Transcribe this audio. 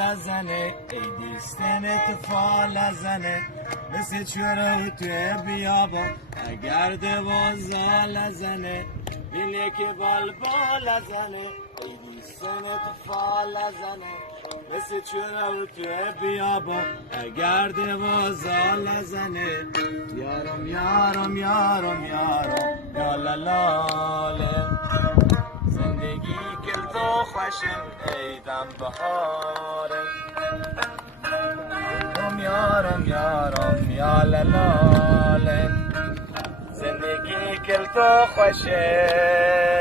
فال زنه ای دیستنت فال زنه مثل چوره توی بیابا اگر دوازال زنه اینه که بال زنه ای دیستنت فال زنه مثل چوره توی بیابا اگر دوازال زنه یارم یارم یارم یارم یالالاله زندگی کل تو خوشم ایدم بهاره یارم یارم یالالاله زندگی کل تو خوشه